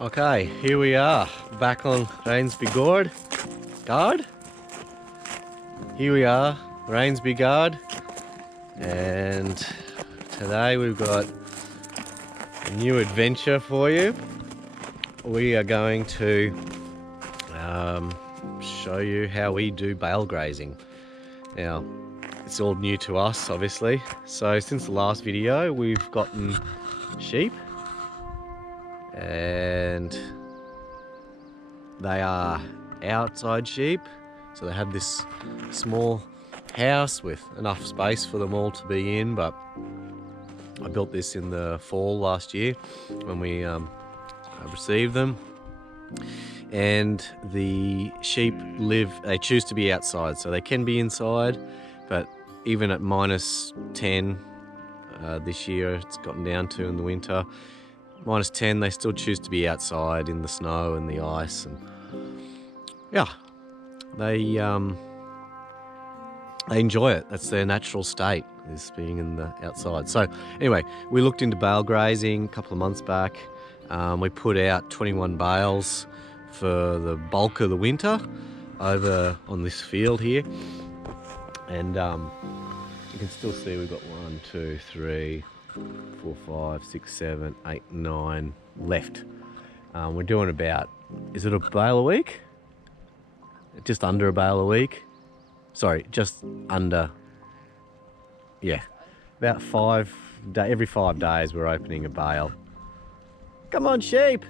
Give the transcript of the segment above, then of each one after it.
Okay, here we are, back on Rainsby Gard. Here we are, Rainsby Gard, and today we've got a new adventure for you. We are going to show you how we do bale grazing. Now, it's all new to us, obviously. So since the last video, we've gotten sheep, and they are outside sheep, so they have this small house with enough space for them all to be in. But I built this in the fall last year when we received them, and the sheep they choose to be outside, so they can be inside, but even at -10 this year, it's gotten down to in the winter, -10, they still choose to be outside in the snow and the ice. And yeah, they enjoy it. That's their natural state, is being in the outside. So anyway, we looked into bale grazing a couple of months back. We put out 21 bales for the bulk of the winter over on this field here, and you can still see we've got 1, 2, 3, 4, 5, 6, 7, 8, 9 left. We're doing about, is it a bale a week? Just under a bale a week. Sorry, just under, yeah, about every 5 days we're opening a bale. Come on, sheep.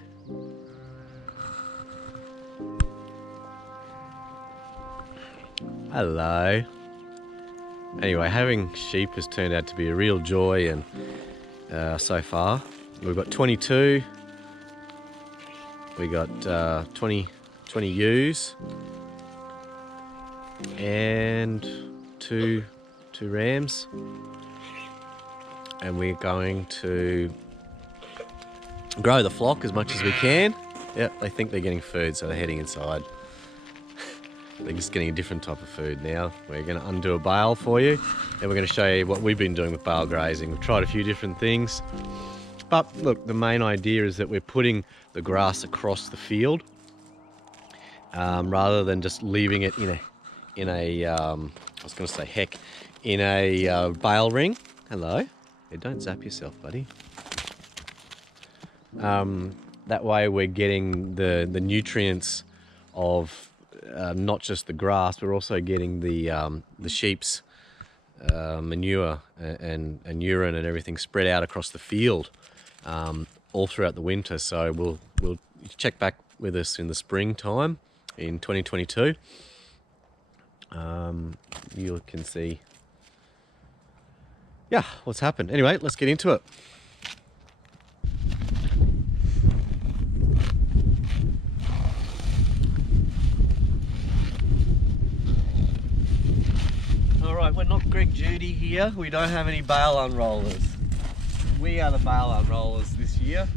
Hello. Anyway, having sheep has turned out to be a real joy, and so far we've got 22. We got 20 ewes and two rams, and we're going to grow the flock as much as we can. Yeah, they think they're getting food, so they're heading inside. They're just getting a different type of food now. We're going to undo a bale for you, and we're going to show you what we've been doing with bale grazing. We've tried a few different things, but look, the main idea is that we're putting the grass across the field rather than just leaving it in a I was going to say heck, in a bale ring. Hello. Hey, don't zap yourself, buddy. That way we're getting the nutrients of not just the grass, we're also getting the sheep's manure and urine and everything spread out across the field all throughout the winter. So we'll check back with us in the springtime in 2022. You can see, yeah, what's happened. Anyway, let's get into it. Alright, we're not Greg Judy here. We don't have any bale unrollers. We are the bale unrollers this year.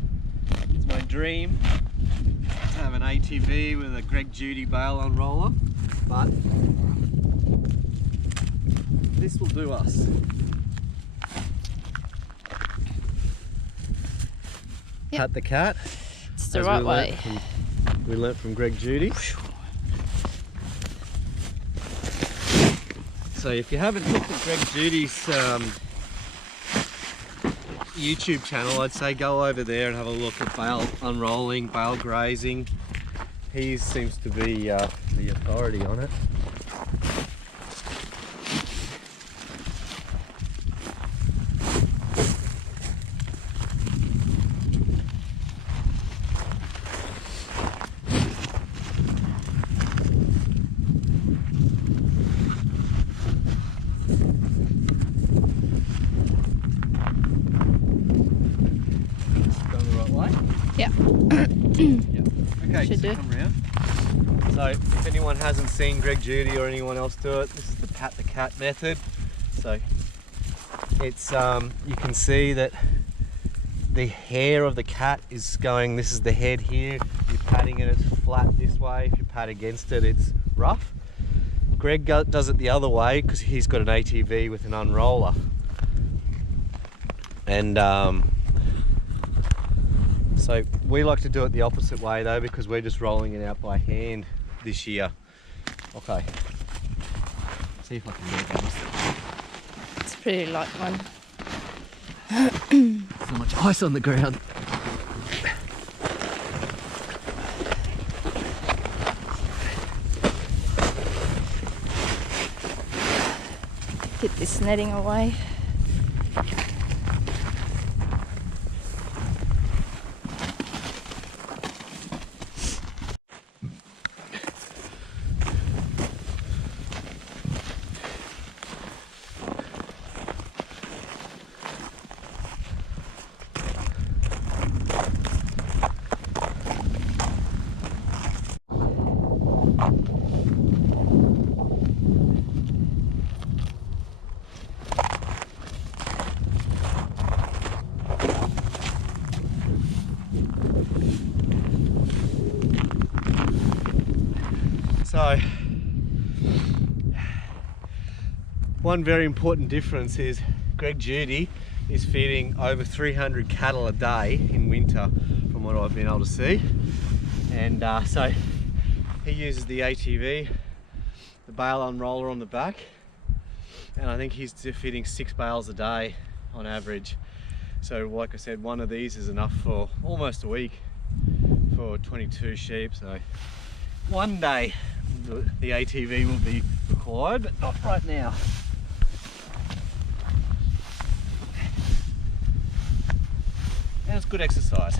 It's my dream to have an ATV with a Greg Judy bale unroller, but this will do us. Yep. Pat the cat. It's the right way. We learnt from Greg Judy. So if you haven't looked at Greg Judy's YouTube channel, I'd say go over there and have a look at bale unrolling, bale grazing. He seems to be the authority on it. Yeah. Yeah. Okay, Should do. come around. So if anyone hasn't seen Greg Judy or anyone else do it, this is the pat the cat method. So it's you can see that the hair of the cat is going, this is the head here. You're patting it, it's flat this way. If you pat against it, it's rough. Greg does it the other way because he's got an ATV with an unroller. And So we like to do it the opposite way though, because we're just rolling it out by hand this year. Okay. See if I can get it. It's a pretty light one. So much ice on the ground. Get this netting away. So, one very important difference is Greg Judy is feeding over 300 cattle a day in winter, from what I've been able to see. And so he uses the ATV, the bale unroller on the back, and I think he's feeding 6 bales a day on average. So like I said, one of these is enough for almost a week for 22 sheep. So one day the ATV will be required, but not right now. And it's good exercise.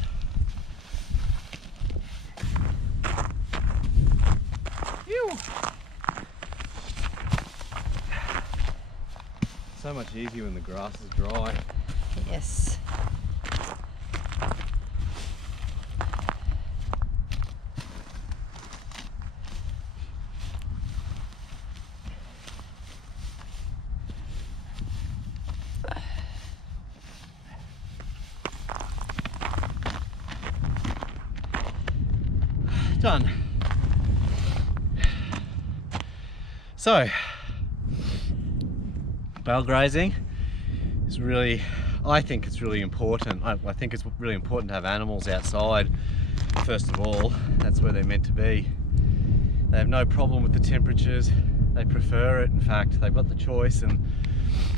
Ew. So much easier when the grass is dry. Yes. Done. So, bale grazing is really, I think it's really important. I think it's really important to have animals outside. First of all, that's where they're meant to be. They have no problem with the temperatures. They prefer it. In fact, they've got the choice, and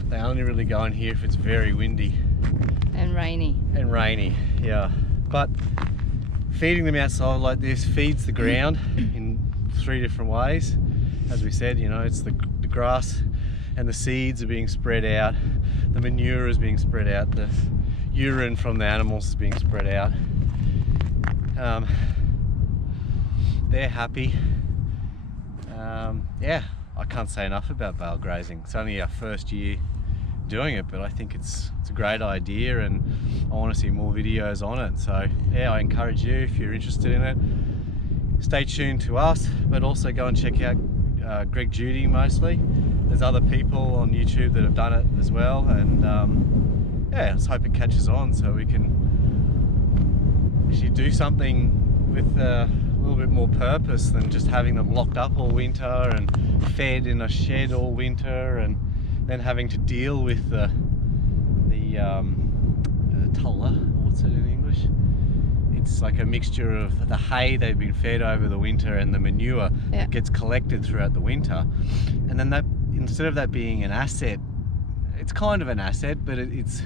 they only really go in here if it's very windy. And rainy. And rainy, yeah. But feeding them outside like this feeds the ground in 3 different ways. As we said, you know, it's the grass and the seeds are being spread out, the manure is being spread out, the urine from the animals is being spread out. They're happy. Yeah, I can't say enough about bale grazing. It's only our first year doing it, but I think it's a great idea, and I want to see more videos on it. So yeah, I encourage you, if you're interested in it, stay tuned to us, but also go and check out Greg Judy mostly. There's other people on YouTube that have done it as well, and yeah, let's hope it catches on so we can actually do something with a little bit more purpose than just having them locked up all winter and fed in a shed all winter, and then having to deal with the tulla. What's it in English? It's like a mixture of the hay they've been fed over the winter and the manure that gets collected throughout the winter. And then that, instead of that being an asset, it's kind of an asset, but it's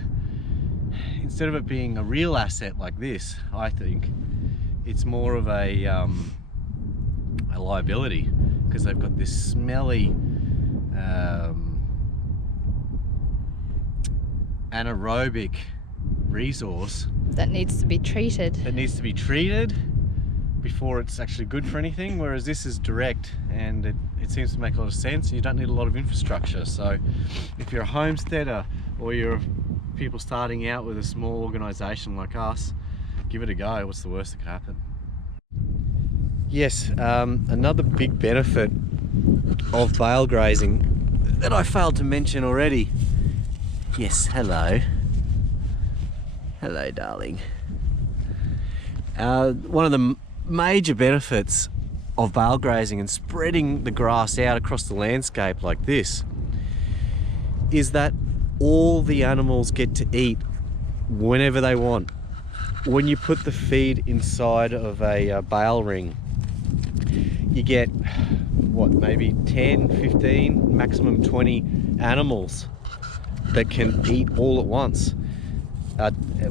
instead of it being a real asset like this, I think it's more of a liability, because they've got this smelly anaerobic resource That needs to be treated. that needs to be treated before it's actually good for anything, whereas this is direct, and it seems to make a lot of sense. You don't need a lot of infrastructure. So if you're a homesteader or you're people starting out with a small organization like us, give it a go. What's the worst that could happen? Yes, another big benefit of bale grazing that I failed to mention already. Yes, hello. Hello, darling. One of the major benefits of bale grazing and spreading the grass out across the landscape like this is that all the animals get to eat whenever they want. when you put the feed inside of a bale ring, you get what, maybe 10, 15, maximum 20 animals that can eat all at once.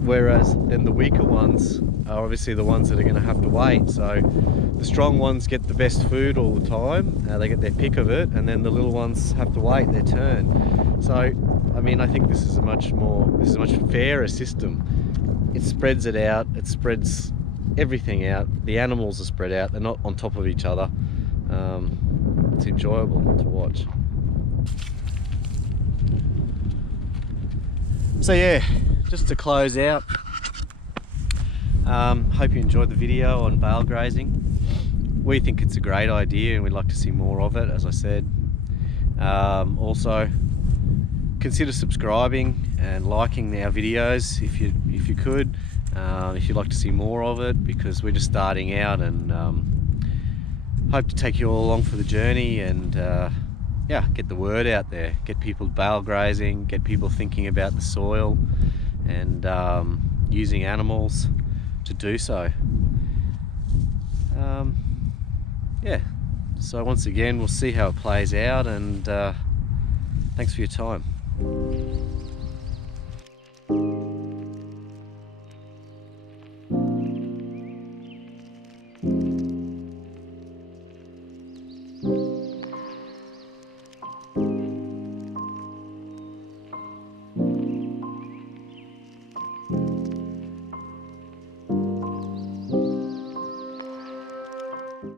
Whereas then the weaker ones are obviously the ones that are going to have to wait. So the strong ones get the best food all the time, they get their pick of it, and then the little ones have to wait their turn. So I mean, I think this is a much fairer system. It spreads it out, it spreads everything out. The animals are spread out, they're not on top of each other. It's enjoyable to watch. So yeah, just to close out, hope you enjoyed the video on bale grazing. We think it's a great idea and we'd like to see more of it, as I said. Also, consider subscribing and liking our videos if you could, if you'd like to see more of it, because we're just starting out, and hope to take you all along for the journey and yeah, get the word out there, get people bale grazing, get people thinking about the soil and using animals to do so. Yeah, so once again, we'll see how it plays out, and thanks for your time.